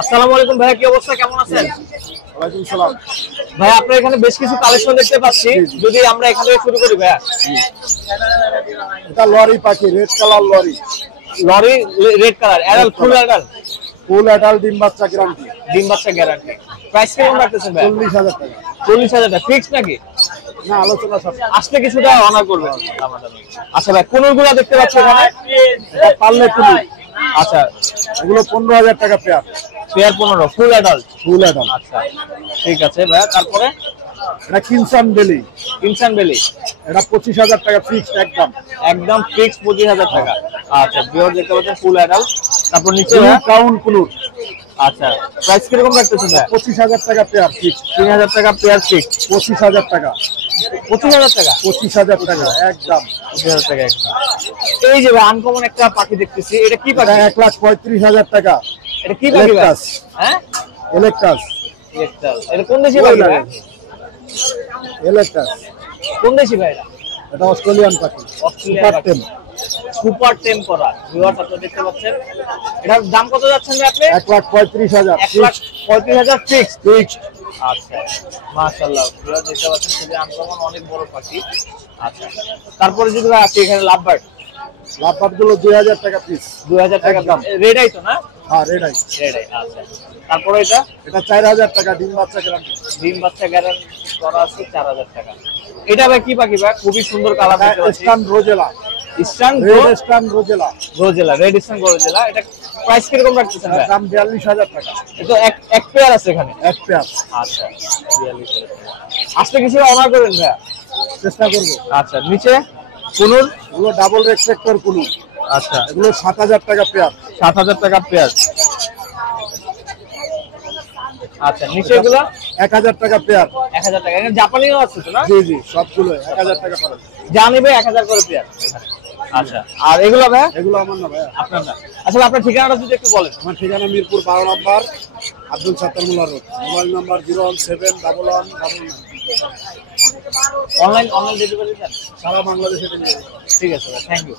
আসসালামু আলাইকুম ভাইয়া, কি অবস্থা, কেমন আছেন? ওয়ালাইকুম সালাম। ভাই আপনার এখানে বেশ কিছু কালেকশন দেখতে পাচ্ছি, যদি আমরা এখান থেকে শুরু করি ভাইয়া। এটা লরি পাখি, red colour lory. Lory red colour, adult, full adult? Full adult, ডিম বাচ্চা গ্যারান্টি। ডিম বাচ্চা গ্যারান্টি। প্রাইস কেমন রাখতেছেন ভাই? 40,000 টাকা। 40,000 টাকা ফিক্স নাকি? না, আলোচনা সব আসলে কিছুটা অনার করবেন। আচ্ছা ভাই, কোনগুলো দেখতে পাচ্ছি এখানে? এটা পারলে কুলি। আচ্ছা, এগুলো 15,000 টাকা পেয়ার। পেয়ার 15, ফুল অ্যাডাল্ট। Full adult. আচ্ছা ঠিক আছে ভাইয়া, তারপরে? এটা কিনসান বেলি। কিনসান বেলি, এটা 25,000 টাকা ফিক্সড একদম। একদম ফিক্স 25,000 টাকা। আচ্ছা, বিয়ার দেখতে পাচ্ছেন ফুল অ্যাডাল্ট। তারপর নিচে কাউন কুলুর। আচ্ছা, প্রাইস কিরকম রাখতেছেন ভাই? 25,000 টাকা পেয়ার ফিক্সড। 3,000 টাকা পেয়ার ফিক্স। 25,000 টাকা। 25,000 টাকা? 25,000 টাকা একদম। 25,000 টাকা একদম। এই যে আনকমন একটা পাখি দেখতেছি, এটা কি পাখি? 1,35,000 টাকা। এটা কি পাখি ভাই? হ্যাঁ, এলেক্টাস। এলেক্টাস। এটা কোন দেশি পাখি ভাই? এলেক্টাস। কোন দেশি ভাই এটা? এটা অস্ট্রেলিয়ান পাখি। অস্ট্রেলিয়ান পাখি। সুপার টেম্পোরা। ভিউয়ার্স আপনারা দেখতে পাচ্ছেন। এটার দাম কত যাচ্ছেন ভাই আপনি? 1,35,000 1,35,000 ফিক্স। ফিক্সড। আচ্ছা, মাশাআল্লাহ, ভিউয়ার্স দেখতে পাচ্ছেন, খুবই আনকমন, অনেক বড় পাখি। আচ্ছা, তারপরে যদি ভাই আছে এখানে লাভবার্ড। লাভবার্ড গুলো 2,000 টাকা পিস। 2,000 টাকা একদম। রেড আই তো না? হ্যাঁ, রেড আই। Red eye. আচ্ছা, তারপরে এটা? এটা 4,000 টাকা, ডিম বাচ্চা গ্যারান্টি। ডিম বাচ্চা গ্যারান্টি করা আছে, 4,000 টাকা। এটা ভাই কি পাখি ভাই? খুবই সুন্দর কালার দেখতে পাচ্ছি। Eastern rosella. Eastern eastern rosella. Rosella, red eastern rosella. এটা প্রাইস কিরকম রাখতেছেন ভাই? দাম 42,000 টাকা। এটা এক পেয়ার আছে এখানে? এক পেয়ার। আচ্ছা, 42,000 টাকা। আসলে কিছু অনার করবেন ভাই? চেষ্টা করব। আচ্ছা, নিচে কুনুর? এগুলো ডাবল রেক্সেক্টর কুনুর। আচ্ছা, এগুলো 7,000 টাকা পেয়ার। 7,000 টাকা পেয়ার। আচ্ছা, নিচে এগুলো? 1,000 টাকা পেয়ার। 1,000 টাকা। এখানে জাপানিও আছে তো না? জি জি, সবগুলো 1,000 টাকা করে। যা নেবে 1,000 করে পেয়ার। আচ্ছা, আর এগুলো ভাই? এগুলো আমার না ভাই, আপনার না। আসলে আপনার ঠিকানাটা যদি একটু বলেন। আমার ঠিকানা মিরপুর 12 নম্বর, Abdul Sattar Mollah road. Mobile number 0171111। Online delivery দেন? সারা বাংলাদেশে ডেলিভারি। ঠিক আছে ভাই, থ্যাংক ইউ।